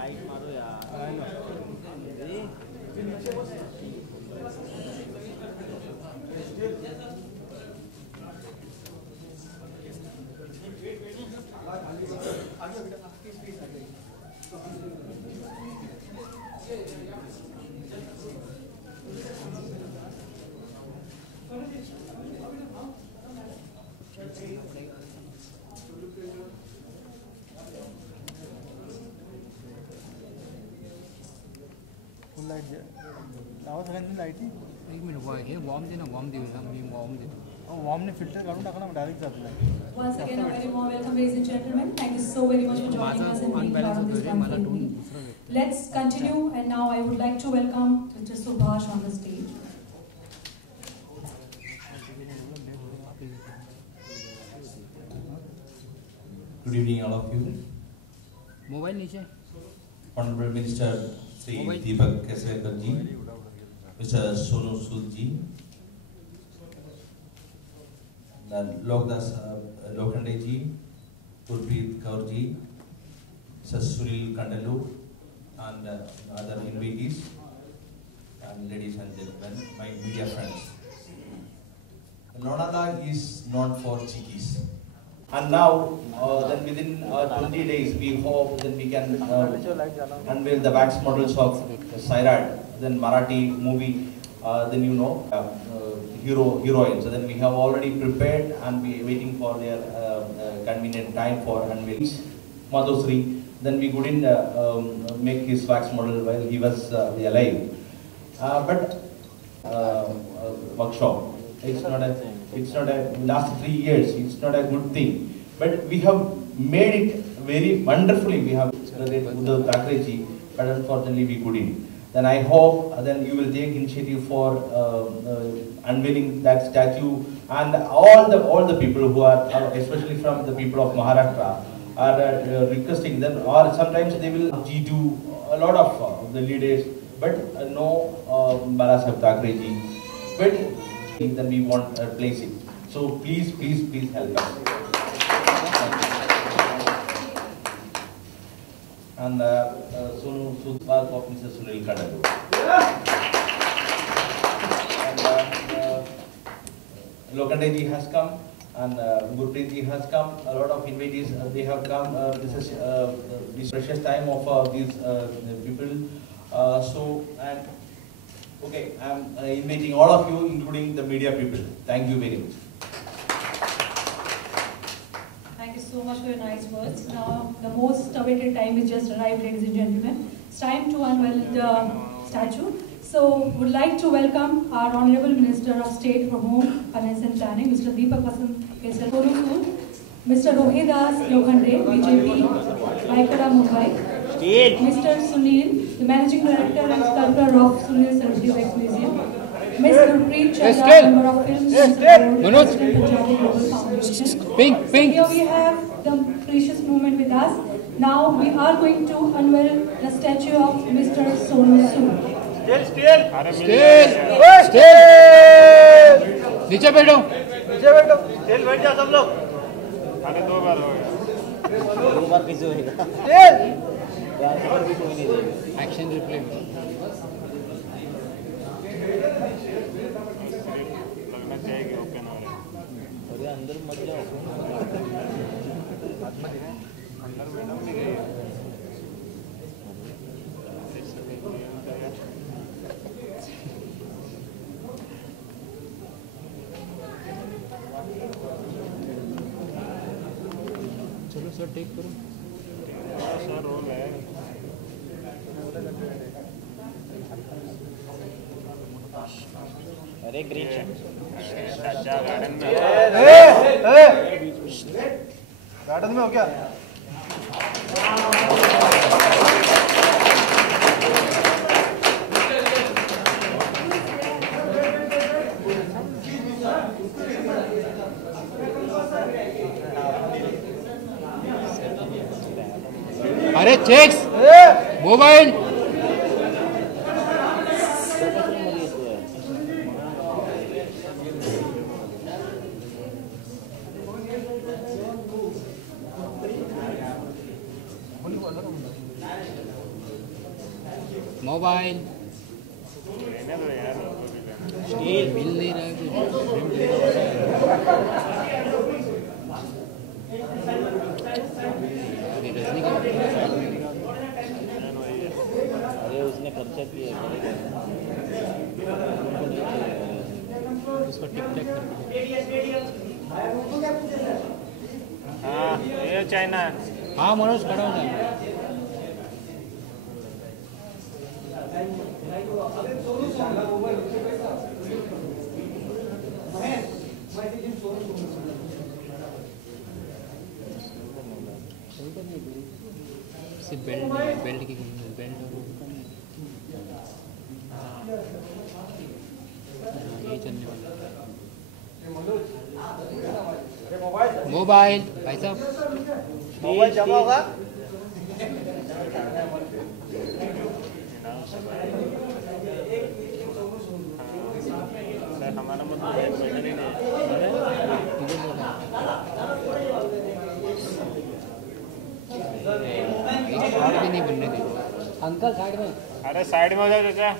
Light मारो यार light आवाज सगळ्यांनी लाईट एक मिनिट हे वॉर्म दे ना वॉर्म देऊ ना मी वॉर्म देतो वॉर्मने फिल्टर काढून टाका ना डायरेक्ट जातो Once again, a very warm welcome, ladies and gentlemen. Thank you so very much for joining us and being part of this wonderful evening. Let's continue, and now I would like to welcome Mr. Subhash on the stage. Good evening, all of you. Mobile नीचे Honorable Minister Sri Deepak Keswekar ji, Mr. Sonu Sood ji, Lokdas Lokhande ji, Gurpreet Kaur ji, Mr. Sunil Kandalu, and other invitees, and ladies and gentlemen, my media friends. Lonala is not for chickies. And now, then within 20 days, we hope that we can unveil the wax models of Sairad, then Marathi movie, then you know, heroines. So then we have already prepared and we are waiting for their convenient time for unveiling. Madhusri, then we couldn't make his wax model while he was alive. But workshop. It's not a last 3 years. It's not a good thing, but we have made it very wonderfully. We have Uddhav Thackeray ji, but unfortunately we couldn't. Then I hope then you will take initiative for unveiling that statue, and all the people who are especially from the people of Maharashtra are requesting them, or sometimes they will do a lot of the leaders, but no Balasaheb Thackeray ji, but then we want to place it. So please help us. And Sonu Sood of Mr. Sunil Kandalu. And Lokhande ji has come, and Gurpreet ji has come. A lot of invitees they have come. This is this precious time of these people. And okay, I am inviting all of you, including the media people. Thank you very much. Thank you so much for your nice words. Now, the most awaited time is just arrived, ladies and gentlemen. It's time to unveil the statue. So, would like to welcome our Honorable Minister of State for Home, Finance and Planning, Mr. Deepak Keswekar, Mr. Rohidas Lokhande, BJP, Vaikara, Mumbai, Mr. Sunil, the Managing Director and Sculptor of Sunil Sarojini Wax Museum, Ms. Gurpreet Chandra, Member of Films and Board, President Punjabi Global Foundation. Pink. Here we have the precious moment with us. Now we are going to unveil the statue of Mr. Sonu Sood. स्टेल नीचे बैठो stele बैठ जाओ सब लोग। अरे 2 बार हो गया, 2 बार कैसे होएगा? भी कोई नहीं देगा। एक्शन रिप्ले लगना चाहिए कि ओपन हो रहा है। अरे अंदर मत जाओ, अंदर मैडम भी गई। चलो सर टेक करो सर रोल है। अरे ग्रीन गार्डन में गार्डन में हो क्या? अरे चेक्स मोबाइल मोबाइल स्टील मिल नहीं रहा है कुछ। अभी रजनीकांत अरे उसने खर्चा किया उसको टिक टैक हाँ ये चाइना हाँ मनोज खड़ा हो जाए। सिर्फ बेल्ट की बेल्ट ये चलने वाला मोबाइल भाई साहब मोबाइल जमा होगा सर हमारा मतलब बैठा नहीं भी नहीं बनने दे अंकल साइड में। अरे साइड में हो जाओ चाचा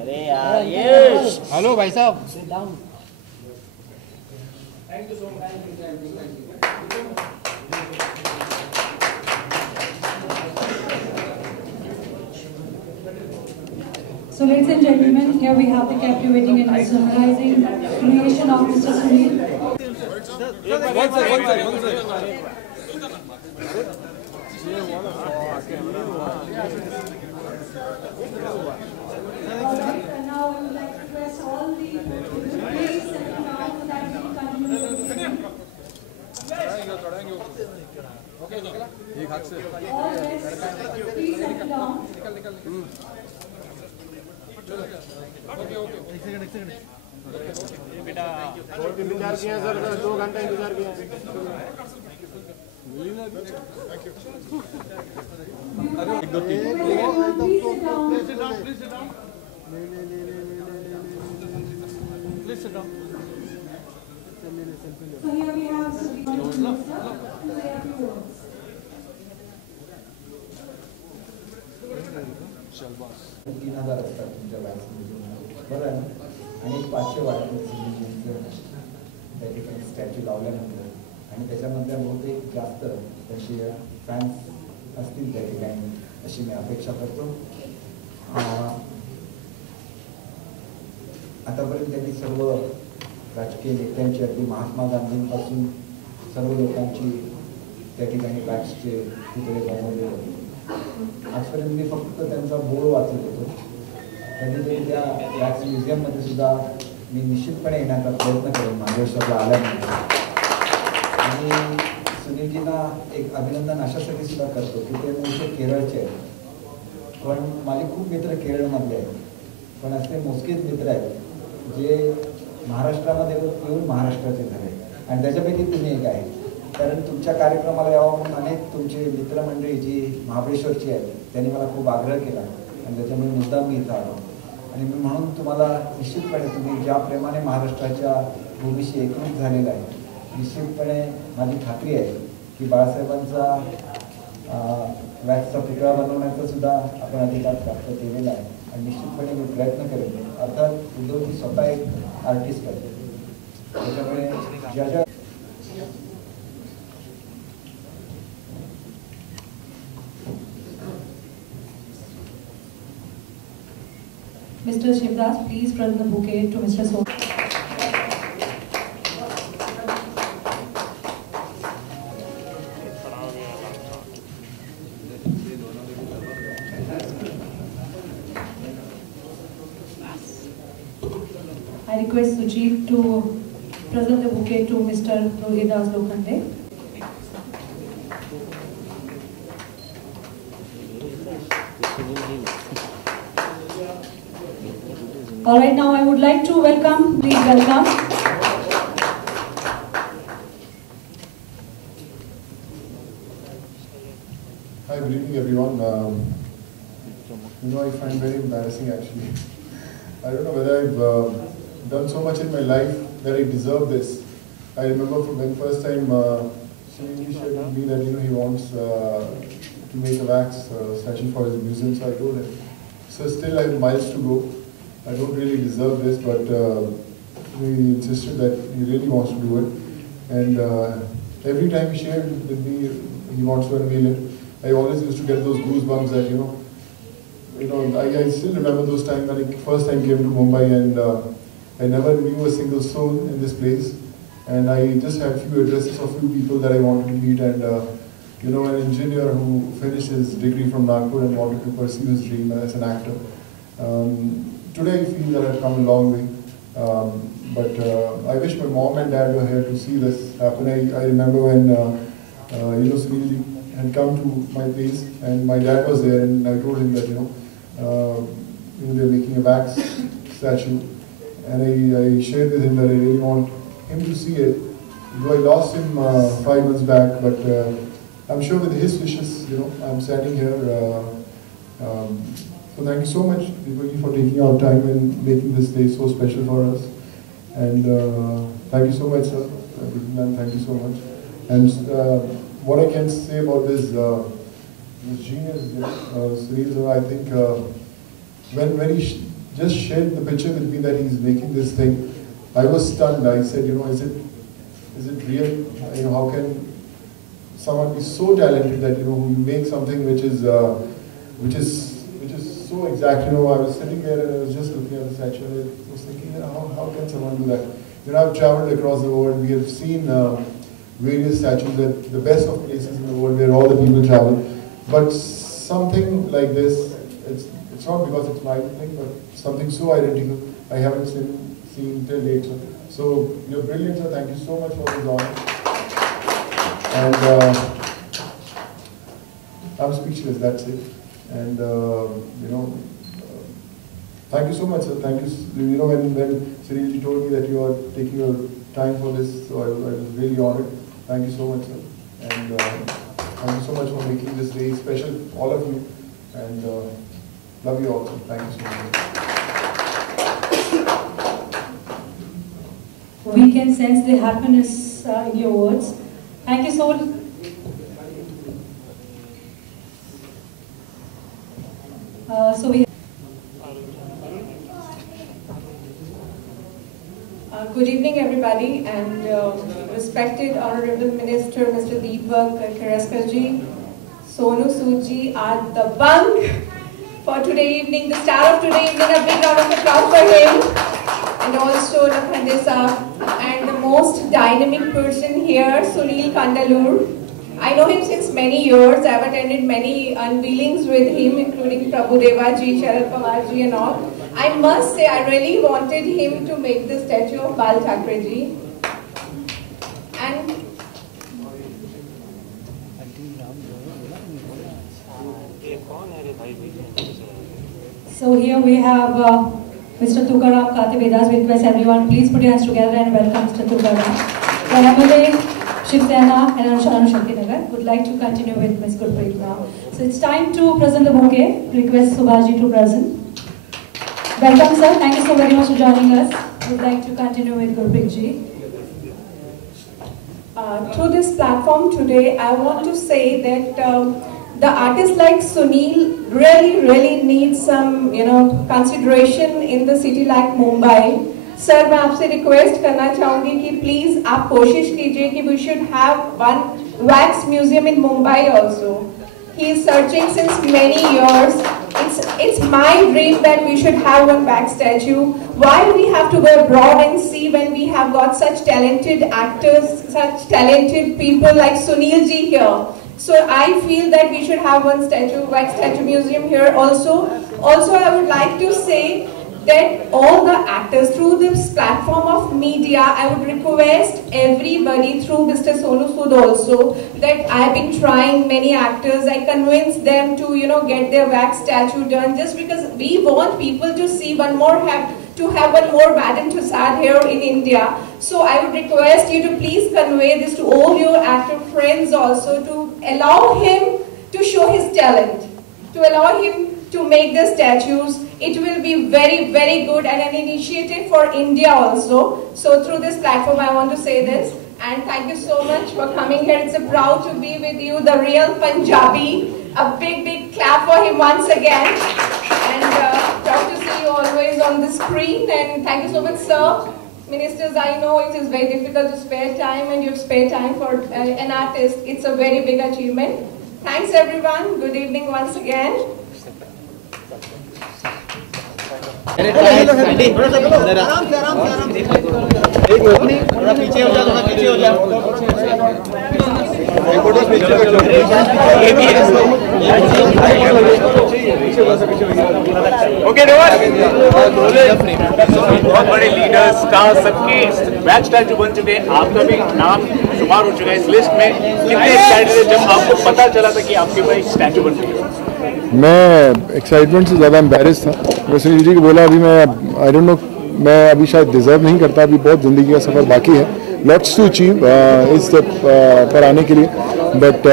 अरे यार ये हेलो भाई साहब So ladies and gentlemen, here we have the captivating and mesmerizing creation of Mr. Sunil. And now I would like to request all the please settle down so that we can continue with the meeting. All guests, please settle down. बेटा बहुत इंतजार किया sir 2 घंटा इंतजार किया Please sit down. So here we have the minister to say a few words. $3,000 असतात तुमच्या बॅग्समध्ये बरं आहे ना. आणि 500 वाटतं त्या ठिकाणी स्टॅच्यू लावल्यानंतर आणि त्याच्यामधल्या बहुतेक जास्त त्याचे फॅन्स असतील त्या ठिकाणी अशी मी अपेक्षा करतो. आतापर्यंत त्यांनी सर्व राजकीय नेत्यांची अगदी महात्मा गांधींपासून सर्व लोकांची त्या ठिकाणी बॅग्सचे पुतळे बनवले होते. आजपर्यंत मी फक्त त्यांचा बोर्ड वाचत होतो. कधीतरी त्या वॅक्स म्युझियममध्ये सुद्धा मी निश्चितपणे येण्याचा प्रयत्न करेन महाबळेश्वरला आल्यानंतर. आणि सुनीलजींना एक अभिनंदन अशासाठी सुद्धा करतो की ते मूळचे केरळचे आहेत, पण माझे खूप मित्र केरळमधले आहेत, पण असे मोजकेच मित्र आहेत जे महाराष्ट्रामध्ये येऊन महाराष्ट्राचे झाले आणि त्याच्यापैकी तुम्ही एक आहे. कारण तुमच्या कार्यक्रमाला यावं म्हणून अनेक तुमचे मित्रमंडळी जी महाबळेश्वरची आहेत त्यांनी मला खूप आग्रह केला आणि त्याच्यामुळे मुद्दाम मी इथं आलो. आणि मी म्हणून तुम्हाला निश्चितपणे तुम्ही ज्या प्रेमाने महाराष्ट्राच्या भूमीशी एकरूप झालेला आहे, निश्चितपणे माझी खात्री आहे की बाळासाहेबांचा वॅक्सचा पुतळा बनवण्याचा सुद्धा आपण अधिकार प्राप्त केलेला आहे आणि निश्चितपणे मी प्रयत्न करेन. अर्थात उद्धवजी स्वतः एक आर्टिस्ट आहे, त्याच्यामुळे ज्या ज्या Mr. Shivdas, please present the bouquet to Mr. So. I request Sujit to present the bouquet to Mr. Rohidas Lokhande. All right, now I would like to welcome, please welcome. Hi, good evening everyone. I find very embarrassing actually. I don't know whether I've done so much in my life that I deserve this. I remember from when first time Sunil shared with me that he wants to make a wax statue for his museum. So I told him, so still I have miles to go. I don't really deserve this, but he insisted that he really wants to do it. And every time he shared with me he wants to unveil it, I always used to get those goosebumps that I still remember those times when I first time came to Mumbai, and I never knew a single soul in this place, and I just had few addresses of few people that I wanted to meet, and an engineer who finished his degree from Nagpur and wanted to pursue his dream as an actor. Today I feel that I've come a long way, but I wish my mom and dad were here to see this happen. I remember when Sunil had come to my place and my dad was there, and I told him that they're making a wax statue, and I shared with him that I really want him to see it. Though I lost him 5 months back, but I'm sure with his wishes, I'm standing here. So thank you so much, Vibhuji, for taking our time and making this day so special for us. And thank you so much, sir. Thank you so much. And what I can say about this genius, Sunil, I think when he just shared the picture with me that he's making this thing, I was stunned. I said, is it real? How can someone be so talented that who make something which is so exact? I was sitting there and I was just looking at the statue and I was thinking, how can someone do that? I've traveled across the world. We have seen various statues at the best of places in the world where all the people travel. But something like this, it's not because it's my thing, but something so identical I haven't seen till date. So you're brilliant, sir. Thank you so much for this honor. And I'm speechless, that's it. And thank you so much, sir. Thank you. When Sunilji told me that you are taking your time for this, so I was really honored. Thank you so much, sir. And thank you so much for making this day special, all of you. And love you all. Thank you so much. We can sense the happiness in your words. Thank you so much. Good evening, everybody, and respected Honorable Minister Mr. Deepak Kereskarji, Sonu Sood ji are the bunk for today evening, the star of today evening. A big round of applause for him, and also Lakhande Saab, and the most dynamic person here, Sunil Kandalur. I know him since many years. I have attended many unveilings with him, including Prabhudeva ji, Sharad Pawar ji, and all. I must say, I really wanted him to make the statue of Bal Thackeray ji. And so here we have Mr. Tukaram Kativedas. We request everyone, please put your hands together and welcome Mr. Tukaram. Ramade, Shiv Sena and Anushakti Nagar would like to continue with Ms. Gurpreet now. So it's time to present the bouquet. Request Subhaji to present. Welcome, sir. Thank you so very much for joining us. We'd like to continue with Gurpreet ji. Through this platform today, I want to say that the artists like Sunil really need some, consideration in the city like Mumbai. Sir, मैं आपसे request करना चाहूँगी कि please आप कोशिश कीजिए कि we should have one wax museum in Mumbai also. He is searching since many years. It's my dream that we should have one wax statue. Why we have to go abroad and see when we have got such talented actors, such talented people like Sunil ji here? So I feel that we should have one statue, wax statue museum here also. Also, I would like to say that all the actors through this platform of media, I would request everybody through Mr. Sonu Sood also that I have been trying many actors. I convinced them to get their wax statue done just because we want people to see one more Madam Tussauds here in India. So I would request you to please convey this to all your actor friends also to allow him to show his talent, to allow him to make the statues. It will be very good and an initiative for India also. So through this platform I want to say this. And thank you so much for coming here. It's a proud to be with you, the real Punjabi. A big clap for him once again. And proud to see you always on the screen. And thank you so much, sir. Ministers, I know it is very difficult to spare time, and you've spared time for an artist. It's a very big achievement. Thanks, everyone. Good evening once again. पीछे हो जा, थोड़ा पीछे हो जा। Okay बहुत बड़े leaders star सबके बैक स्टैचू बन चुके हैं। आपका भी नाम शुमार हो चुका है इस लिस्ट में। कितने एक्साइटेड थे जब आपको पता चला था कि आपके पास स्टैचू बन चुके हैं? मैं एक्साइटमेंट से ज़्यादा एम्बैरेस था। मैं सुनील जी को बोला अभी मैं आई डोंट नो, मैं अभी शायद डिज़र्व नहीं करता, अभी बहुत ज़िंदगी का सफ़र बाकी है, लॉट्स टू अचीव इस स्टेप पर आने के लिए। But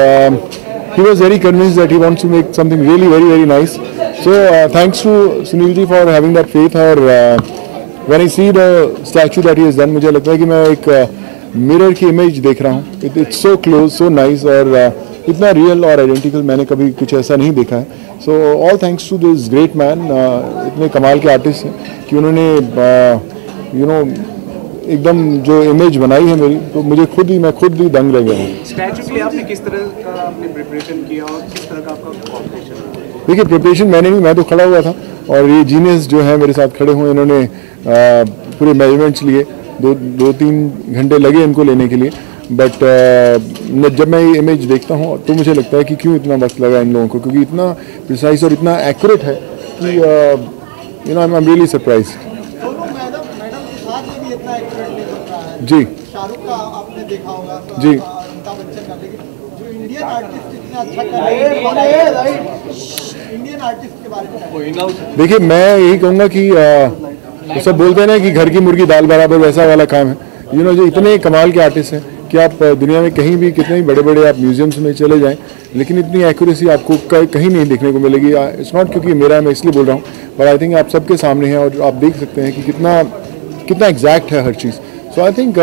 he was very convinced that he wants to make something really very very nice. So thanks to Sunil ji for having that faith. और when I see the statue that he has done, मुझे लगता है कि मैं एक mirror की image देख रहा हूँ। It's so close, so nice, और इतना रियल और आइडेंटिकल मैंने कभी कुछ ऐसा नहीं देखा है। So all thanks to this great man. इतने कमाल के आर्टिस्ट हैं कि उन्होंने यू नो एकदम जो इमेज बनाई है मेरी, तो मैं खुद ही दंग रह गया हूँ। स्टैचू के लिए आपने किस तरह का आपने प्रिपरेशन किया और किस तरह का आपका कॉम्पिटिशन? देखिए, प्रिपरेशन मैंने नहीं, मैं तो खड़ा हुआ था और ये जीनियस जो है मेरे साथ खड़े हुए, इन्होंने पूरे मेजरमेंट्स लिए, 2-3 घंटे लगे इनको लेने के लिए। बट जब मैं ये इमेज देखता हूँ तो मुझे लगता है कि क्यों इतना वक्त लगा इन लोगों को, क्योंकि इतना प्रिसाइज और इतना एक्यूरेट है कि you know I am really surprised. जी, शाहरुख का आपने देखा होगा, जी, अमिताभ बच्चन का, लेकिन जो इंडियन आर्टिस्ट इतना अच्छा कर रहे हैं, इंडियन आर्टिस्ट के बारे में देखिए मैं यही कहूँगा कि सब बोलते हैं ना कि घर की मुर्गी दाल बराबर, वैसा वाला काम है। यू नो, जो इतने कमाल के आर्टिस्ट हैं कि आप दुनिया में कहीं भी कितने ही बड़े बड़े आप म्यूजियम्स में चले जाएं, लेकिन इतनी एक्यूरेसी आपको कहीं नहीं देखने को मिलेगी। इट्स नॉट क्योंकि मेरा, मैं इसलिए बोल रहा हूँ, पर आई थिंक आप सबके सामने हैं और आप देख सकते हैं कि कितना एग्जैक्ट है हर चीज़। सो आई थिंक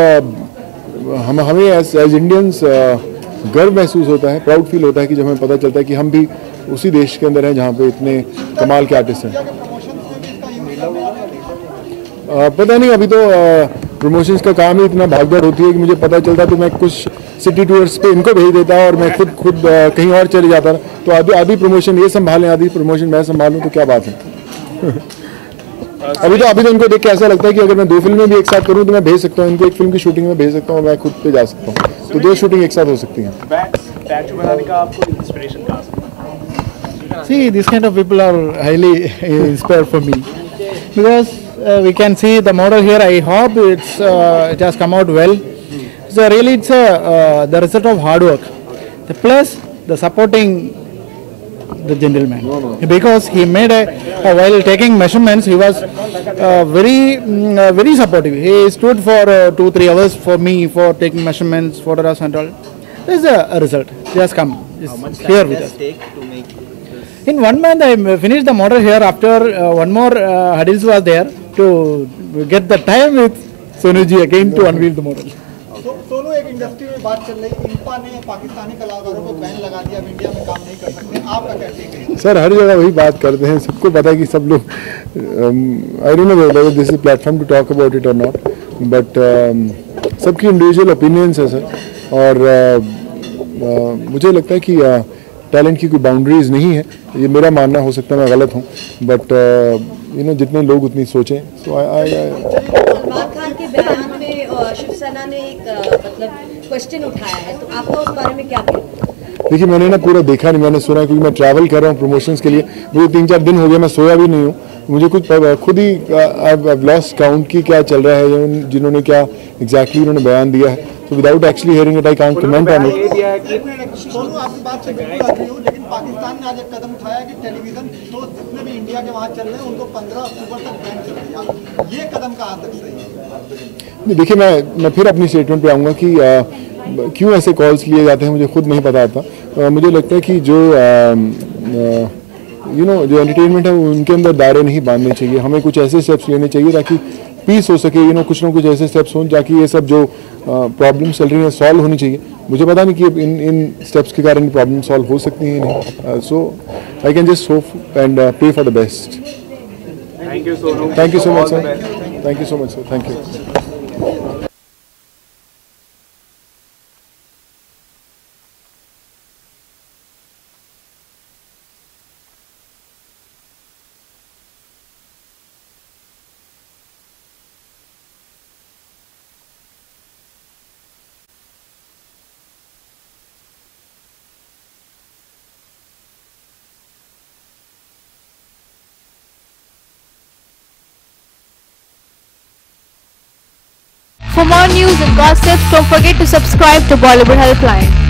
हमें एज इंडियंस गर्व महसूस होता है, प्राउड फील होता है कि जब हमें पता चलता है कि हम भी उसी देश के अंदर हैं जहाँ पे इतने कमाल के आर्टिस्ट हैं। पता नहीं, अभी तो प्रमोशंस का काम ही इतना भागदौड़ होती है कि मुझे पता चलता तो मैं कुछ सिटी टूर्स पे इनको भेज देता और मैं खुद कहीं और चले जाता। तो आधी प्रमोशन ये संभालें, आधी प्रमोशन मैं संभालूं, तो क्या बात है। अभी तो इनको देख के ऐसा लगता है कि अगर मैं 2 फिल्में भी एक साथ करूं तो मैं भेज सकता हूं इनको, एक फिल्म की शूटिंग में भेज सकता हूं, मैं खुद पे जा सकता हूं, तो 2 शूटिंग एक साथ हो सकती हैं। स्टैचू बनाने का आपको इंस्पिरेशन कहां से? See, these kind of people are highly inspired for me, because we can see the model here. I hope it has come out well. So really, it's the result of hard work. Plus the supporting the gentleman, because he made while taking measurements, he was very supportive. He stood for 2-3 hours for me for taking measurements, photographs and all. There's a result. He has come. It's here with us. In 1 month, I finished the model here. After one more hurdles was there to get the time with Sonu ji again to unveil the model. Sonu, एक industry में बात चल रही, इंपा ने पाकिस्तानी कलाकारों को ban लगा दिया, अब इंडिया में काम नहीं कर सकते, आपका क्या टेक है? सर, हर जगह वही बात करते हैं, सबको पता है कि सब लोग, I don't know whether this is platform to talk about it और नॉट, बट सबकी इंडिविजुअल ओपिनियंस है सर। और मुझे लगता है कि टैलेंट की कोई बाउंड्रीज नहीं है, ये मेरा मानना, हो सकता है मैं गलत हूँ, बट यू नो जितने लोग उतनी सोचें। सो सलमान खान के बयान में शिवसेना ने एक मतलब क्वेश्चन उठाया है, तो आपका उस बारे में क्या कहना? देखिए, मैंने ना पूरा देखा नहीं, मैंने सुना, क्योंकि मैं ट्रैवल कर रहा हूँ प्रमोशंस के लिए, मुझे 3-4 दिन हो गए, मैं सोया भी नहीं हूँ, मुझे कुछ खुद ही आई लॉस्ट काउंट की क्या चल रहा है, जिन्होंने क्या एग्जैक्टली उन्होंने बयान दिया है। So without actually hearing it, I can't comment on it. Sonu, आपकी बात से बिल्कुल agree हूं, लेकिन पाकिस्तान ने आज एक कदम उठाया कि टेलीविजन शो जितने भी इंडिया के वहाँ चल रहे हैं उनको 15 अक्टूबर तक बैन कर दिया। ये कदम कहाँ तक सही है? देखिए, मैं फिर अपनी स्टेटमेंट पे आऊँगा कि क्यों ऐसे कॉल्स लिए जाते हैं, मुझे खुद नहीं पता आता। मुझे लगता है कि जो जो एंटरटेनमेंट है उनके अंदर दायरे नहीं बांधने चाहिए, हमें कुछ ऐसे स्टेप्स लेने चाहिए ताकि पीस हो सके, कुछ ना कुछ ऐसे स्टेप्स हों जाकि ये सब जो प्रॉब्लम चल रही है सॉल्व होनी चाहिए। मुझे पता नहीं कि इन स्टेप्स के कारण प्रॉब्लम सॉल्व हो सकती है नहीं। So I can just hope and pray for the best. Thank you so much. Thank you so much sir. Thank you so much sir. Thank you. For more news and gossips, don't forget to subscribe to Bollywood Helpline.